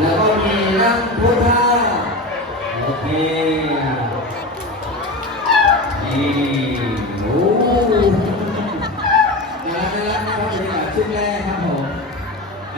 แล้วก็มีนั่งพุทธาโอเคนี่โอ้น่ารักน่ารักนะครับบรรยากาศชุดแรกครับผม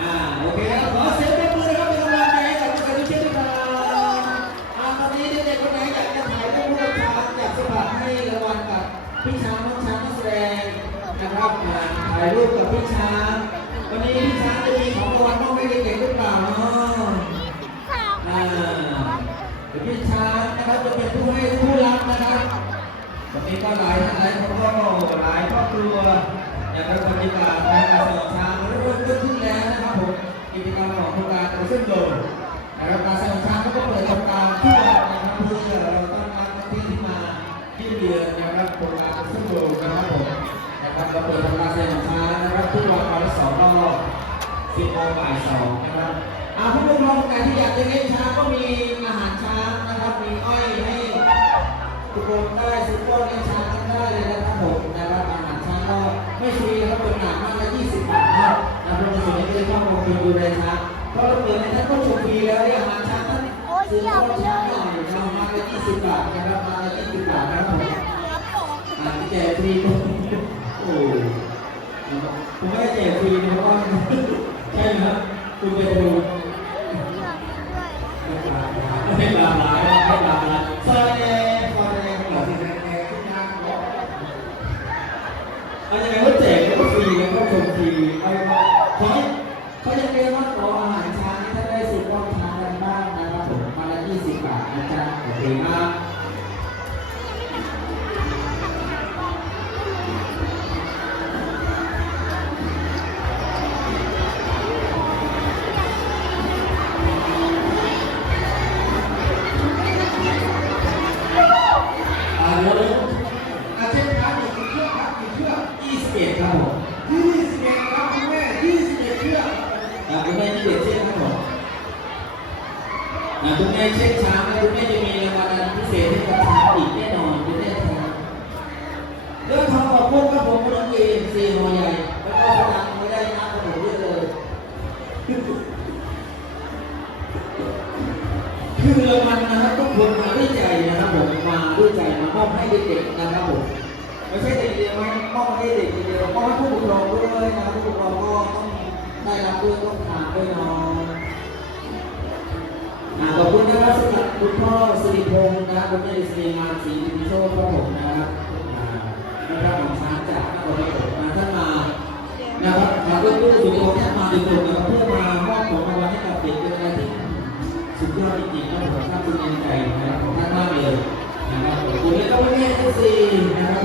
อ่าโอเคครับขอเสียงปรบมือนะครับเป็นกำลังใจให้กับทุกคนที่ช่วยด้วยครับอ่าตอนนี้เด็กๆคนไหนอยากจะถ่ายรูปกับช้างอยากสมัครให้รางวัลกับพี่ช้างน้องช้างนักแสดงนะครับอ่าถ่ายรูปกับพี่ช้างวันนี้พี่ช้าง เป็นผู้ให้ผู้รับนะครับวันนี้ก็หลายท่านหลายคนก็หลายครอบครัวอยากจะบรรยากาศในการสอนช้างเริ่มต้นขึ้นแล้วนะครับผมกิจกรรมของโครงการเส้นโดนนะครับการสอนช้างก็เปิดโครงการทุกวันนะครับเพื่อเราต้อนรับนักท่องเที่ยวที่มาเยี่ยมเยือนนะครับโครงการเส้นโดนนะครับผมนะครับเราเปิดทำการสดงช้างนะครับทุกวันวันละสองรอบสิบโมงบ่ายสองนะครับอาผู้ปกครองการที่อยากจะเลี้ยงช้างก็มี ม่ฟรีนะครับเป็นหนักมากละยี่สิบบาทนะครับนะครับในส่วนนี้ก็จะเข้ามาดูแลช้างเพราะเราเปิดในนั้นก็ชมฟรีแล้วเนี่ยอาหารช้างท่านซื้อก้อนช้างหน่อยนะครับมาละยี่สิบบาทนะครับมาละยี่สิบบาทนะครับผมอ่าแจกฟรีก็โอ้ผมไม่ได้แจกฟรีนะเพราะว่าใช่ไหมครับคุณไปดู คือรางวัลนะครับทุกคนมาด้วยใจนะครับผมมาด้วยใจมามอบให้เด็กๆนะครับผมไม่ใช่เด็กเดียวไม่มอบให้เด็กเดียวมอบให้ผู้ปกครองด้วยนะผู้ปกครองก็ต้องได้รับด้วยต้องทานด้วยเนาะอ่าขอบคุณนะครับสำหรับคุณพ่อสิริพงศ์นะครับคุณแม่สิริมาศรีพิโชคครับผมนะครับอ่านะครับของช้างจากนครปฐมมาท่านมานะครับมาด้วยผู้สุดยอดท่านมาโดยตรงนะครับเพื่อมามอบของรางวัลให้กับเด็กเป็นอะไรที่ สุดยอดจริงๆครับผมท่านคุณยังใจนะครับขอท่านมากเลยนะครับขอบคุณแล้วก็ไม่ใช่เอซีนะครับ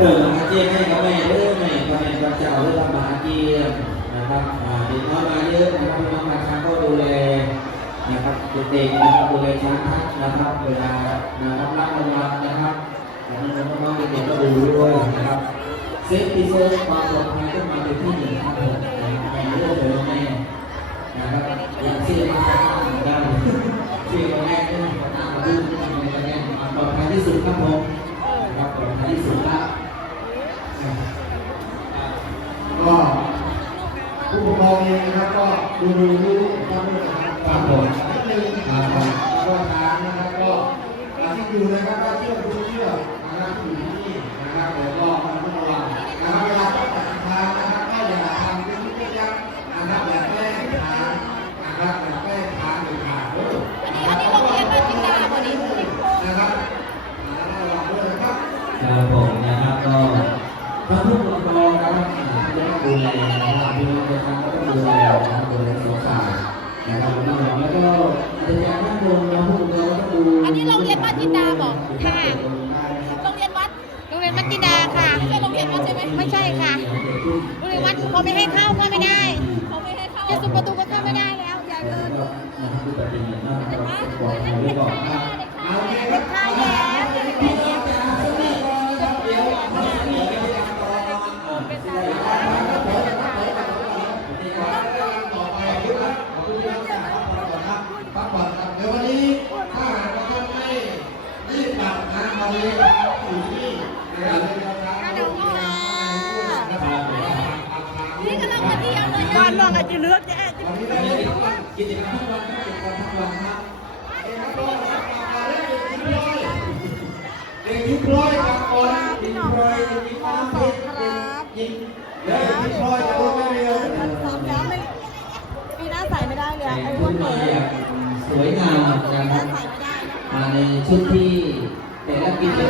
เปิดมาเจียบให้กับแม่เด้อแม่ก็แม่พระเจ้าเรื่องมาเจียบนะครับอ่าเด็กน้อยมาเยอะนะครับน้องมาช้างก็ดูแลนะครับเด็กๆนะครับดูแลช้างนะครับเวลานะครับรับรางวัลนะครับแล้วน้องๆเด็กๆก็ดูด้วยนะครับเซฟพิเศษความปลอดภัยต้องมาเป็นที่หนึ่งครับผม ทั้งรองนะครับดูแลนะครับพี่น้องประชาชนต้องดูแลนะครับดูแลสงสารนะครับน้องแล้วก็อาจารย์ท่านบนนะผู้ปกครองก็ต้องดูอันนี้โรงเรียนบ้านจินดาบอกค่ะโรงเรียนวัดโรงเรียนมัตติดาค่ะไม่ใช่โรงเรียนวัดใช่ไหมไม่ใช่ค่ะโรงเรียนวัดเขาไม่ให้เข้าเข้าไม่ได้เขาไม่ให้เข้าจะสุประตูก็เข้าไม่ได้แล้วอย่าเดินนะครับดูปฏิบัติหน้าที่บอกเอาไว้ก่อนนะโอเคครับใช่แล้วพี่น้องจ๋าสวัสดีครับเดี๋ยวมาย นี่กำลังมาเที่ยวเลยบ้านน้องอาจจะเลือดแย่จนกิจกรรมทุกวันทุกวันทุกวันครับเด็กยิ้มร้อยครับคนยิ้มร้อยยิ้มความสุขครับยิ้มเด็กยิ้มร้อยครับไม่เร็วปีหน้าใส่ไม่ได้เลยไอ้พวกนี้สวยงามนะครับมาในชุดที่ ศิลปินไป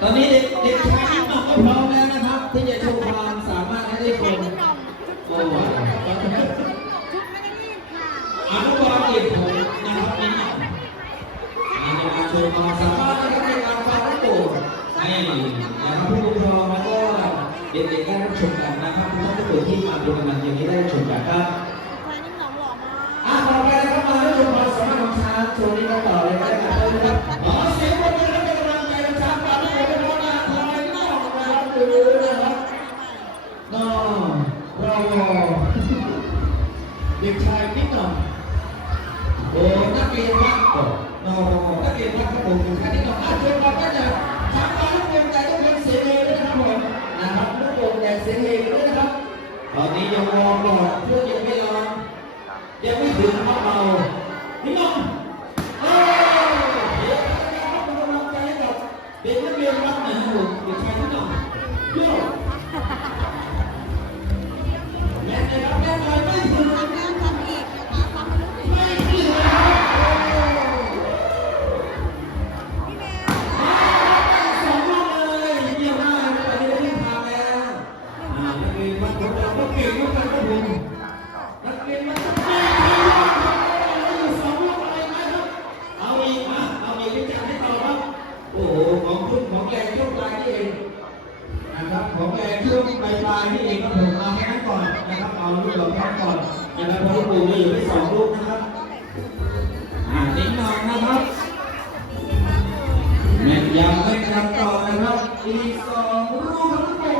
ตอนนี้เด็กชายที่อยก็พร้อมแล้วนะครับ ที่จะโชว์ความสามารถให้ได้ชมโอ้โหอนุบาลเอกผมนะครับนี่อาโชว์ความสามารถในการฟังและโกรธให้นะครับผู้ปกครองแล้วก็เด็กๆได้รับชมกันนะครับทุกท่านทุกคนที่มาดูกำลังอย่างนี้ได้ชมกันครับ Một. ปลายนี่เองก็ผมเอาแค่นั้นก่อนนะครับ เอาลูกหลงพ่อก่อนนะครับเพราะลูกมีอยู่ที่สองลูกนะครับ อ่าติ้งนองนะครับแม่ยาวไปกันต่อนะครับ อีกสองลูกครับลู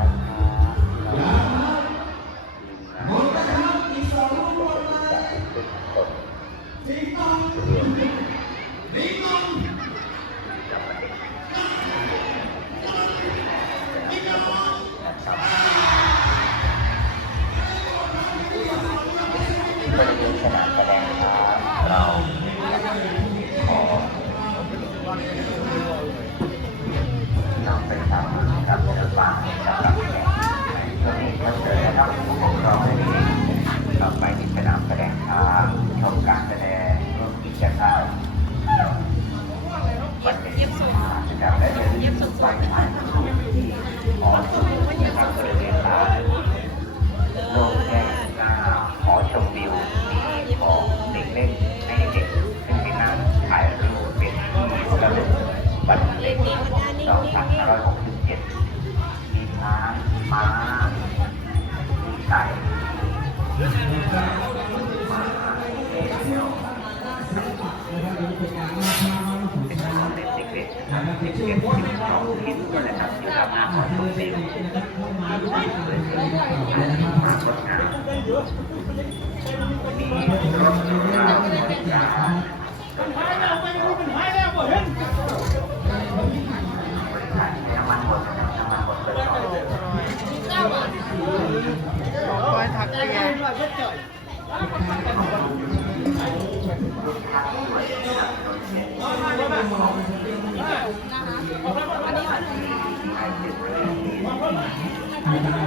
ก เป็นของเล่นเด็กๆนะครับเป็นเกมที่สองชิ้นด้วยนะครับอยู่กับน้ำหอมตัวเองสวยๆและที่มากกว่านี้มีครบทุกอย่าง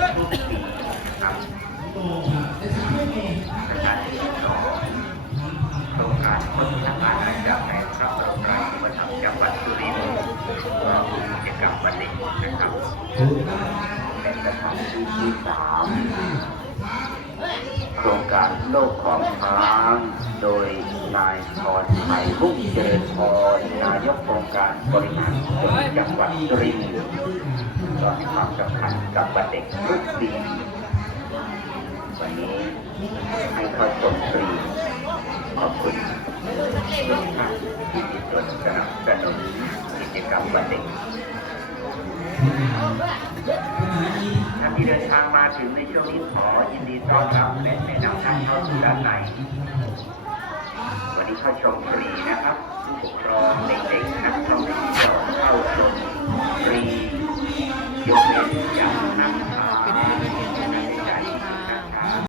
ครับอาจารย์ที่สองโครการคนทำงานดในระดัมจังหวัดสุรินทร์ก็คือกิจกรรมวันนี้นะครเป็นระทำที่สาม โครงการโลกของช้างโดยนายพรชัยรุ่งเจริญพรนายกโครงการบริหารส่วนจังหวัดสุรินทร์ก็ความสำคัญกับวันเด็กทุกปีวันนี้ให้เข้าชมฟรีขอบคุณทุกท่านที่มีส่วสนับสนุนกิจกรรมวันเด็ก ท่านที่เดินทางมาถึงในช่วงนี้ขอยินดีต้อนรับและแนะนำท่านเข้าสู่ด้านในวันนี้เข้าชมฟรีนะครับผู้ปกครองเด็กๆนักท่องเที่ยวเข้าชมฟรียกเว้นอย่างนั่งทาน